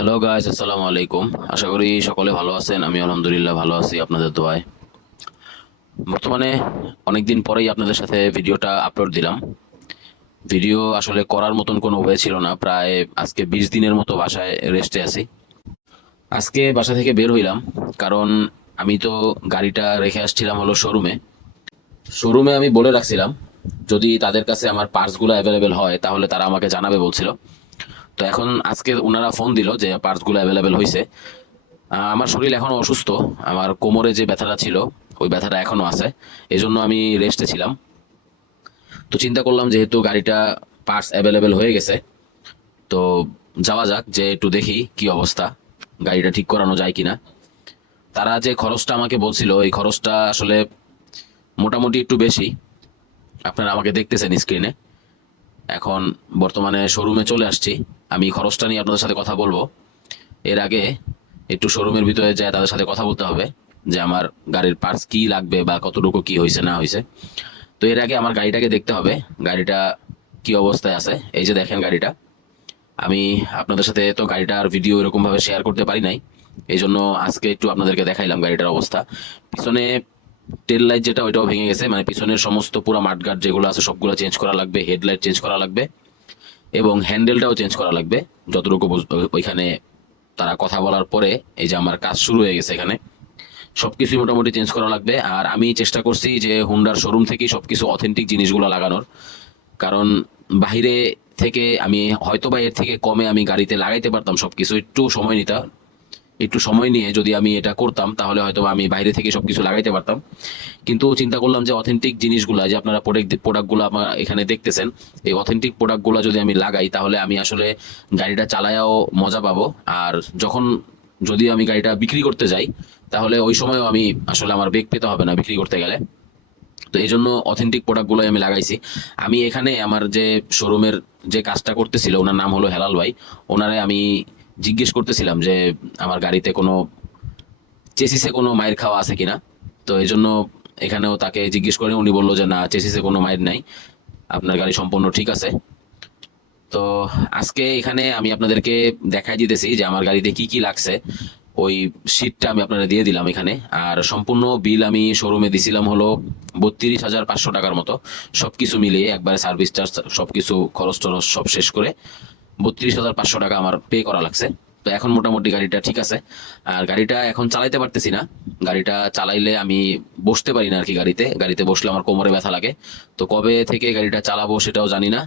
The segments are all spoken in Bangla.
হ্যালো গাইস, আসসালামু আলাইকুম। আশা করি সকলে ভালো আছেন। আমি আলহামদুলিল্লাহ ভালো আছি আপনাদের দোয়ায়। বর্তমানে অনেকদিন পরেই আপনাদের সাথে ভিডিওটা আপলোড দিলাম। ভিডিও আসলে করার মতন কোনো ওয়ে ছিল না। প্রায় আজকে 20 দিনের মতো বাসায় রেস্টে আছি। আজকে বাসা থেকে বের হইলাম, কারণ আমি তো গাড়িটা রেখে আসছিলাম হলো শোরুমে। শোরুমে আমি বলে রাখছিলাম যদি তাদের কাছে আমার পার্টসগুলো অ্যাভেলেবেল হয় তাহলে তারা আমাকে জানাবে বলছিল। তো এখন আজকে ওনারা ফোন দিল যে পার্টসগুলো অ্যাভেলেবেল হয়েছে। আমার শরীর এখনো অসুস্থ। আমার কোমরে যে ব্যথাটা ছিল ওই ব্যথাটা এখনো আছে, এজন্য আমি রেস্টে ছিলাম। তো চিন্তা করলাম যেহেতু গাড়িটা পার্টস অ্যাভেলেবেল হয়ে গেছে, তো যাওয়া যাক, যে একটু দেখি কি অবস্থা, গাড়িটা ঠিক করানো যায় কিনা। তারা যে খরচটা আমাকে বলছিল এই খরচটা আসলে মোটামুটি একটু বেশি। আপনারা আমাকে দেখতেছেন স্ক্রিনে। এখন বর্তমানে শোরুমে চলে আসছি। আমি খরচটা নিয়ে আপনাদের সাথে কথা বলবো। এর আগে একটু শোরুমের ভিতরে যায় তাদের সাথে কথা বলতে হবে যে আমার গাড়ির পার্টস কি লাগবে বা কতটুকু কি হয়েছে না হয়েছে। তো এর আগে আমার গাড়িটাকে দেখতে হবে, গাড়িটা কি অবস্থায় আছে। এই যে দেখেন গাড়িটা, আমি আপনাদের সাথে তো গাড়িটার ভিডিও এরকম ভাবে শেয়ার করতে পারি নাই, এই জন্য আজকে একটু আপনাদেরকে দেখাইলাম গাড়িটার অবস্থা। পিছনে টেল লাইট যেটা ওইটাও ভেঙে গেছে, মানে পিছনের সমস্ত পুরো মাঠগার্ড যেগুলো আছে সবগুলো চেঞ্জ করা লাগবে, হেডলাইট চেঞ্জ করা লাগবে এবং হ্যান্ডেলটাও চেঞ্জ করা লাগবে। যতটুকু ওইখানে তারা কথা বলার পরে এই যে আমার কাজ শুরু হয়ে গেছে, এখানে সবকিছু মোটামুটি চেঞ্জ করা লাগবে। আর আমি চেষ্টা করছি যে হুন্ডার শোরুম থেকেই সবকিছু অথেন্টিক জিনিসগুলো লাগানোর, কারণ বাইরে থেকে আমি হয়তো বা এর থেকে কমে আমি গাড়িতে লাগাইতে পারতাম সবকিছু। একটু সময় নিয়ে যদি আমি এটা করতাম তাহলে হয়তো বা আমি বাইরে থেকে সবকিছু লাগাইতে পারতাম। কিন্তু চিন্তা করলাম যে অথেন্টিক জিনিসগুলো যে আপনারা প্রোডাক্টগুলো আমার এখানে দেখতেছেন, এই অথেন্টিক প্রোডাক্টগুলো যদি আমি লাগাই তাহলে আমি আসলে গাড়িটা চালায়াও মজা পাবো। আর যখন যদি আমি গাড়িটা বিক্রি করতে যাই তাহলে ওই সময়ও আমি আসলে আমার বেগ পেতে হবে না বিক্রি করতে গেলে। তো এই জন্য অথেন্টিক প্রোডাক্টগুলোই আমি লাগাইছি। আমি এখানে আমার যে শোরুমের যে কাজটা করতেছিল ওনার নাম হলো হেলাল ভাই। ওনারে আমি জিজ্ঞেস করতেছিলাম যে আমার গাড়িতে কোনো চেসিসে কোনো মাইর খাওয়া আছে কিনা। তো এই জন্য এখানেও তাকে জিজ্ঞেস করে উনি বললো যে না, চেসিসে কোনো মাইর নাই, আপনার গাড়ি সম্পূর্ণ ঠিক আছে। তো আজকে এখানে আমি আপনাদেরকে দেখাই দিতেছি যে আমার গাড়িতে কি কি লাগছে। ওই শীটটা আমি আপনাদের দিয়ে দিলাম এখানে। আর সম্পূর্ণ বিল আমি শোরুমে দিছিলাম হলো 32,500 টাকার মতো, সবকিছু মিলিয়ে একবারে সার্ভিস চার্জ সবকিছু খরচ টরচ সব শেষ করে 32,500 টাকা আমার পে করা লাগছে। তো এখন মোটামুটি গাড়িটা ঠিক আছে। আর গাড়িটা এখন চালাইতে পারতেছি না। গাড়িটা চালাইলে আমি বসতে পারি না আর কি, গাড়িতে গাড়িতে বসলে আমার কোমরে ব্যথা লাগে। তো কবে থেকে গাড়িটা চালাবো সেটাও জানি না।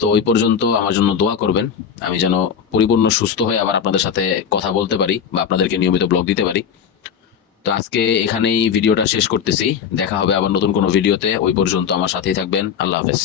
তো ওই পর্যন্ত আমার জন্য দোয়া করবেন, আমি যেন পরিপূর্ণ সুস্থ হয়ে আবার আপনাদের সাথে কথা বলতে পারি বা আপনাদেরকে নিয়মিত ব্লগ দিতে পারি। তো আজকে এখানেই ভিডিওটা শেষ করতেছি। দেখা হবে আবার নতুন কোনো ভিডিওতে। ওই পর্যন্ত আমার সাথেই থাকবেন। আল্লাহ হাফেজ।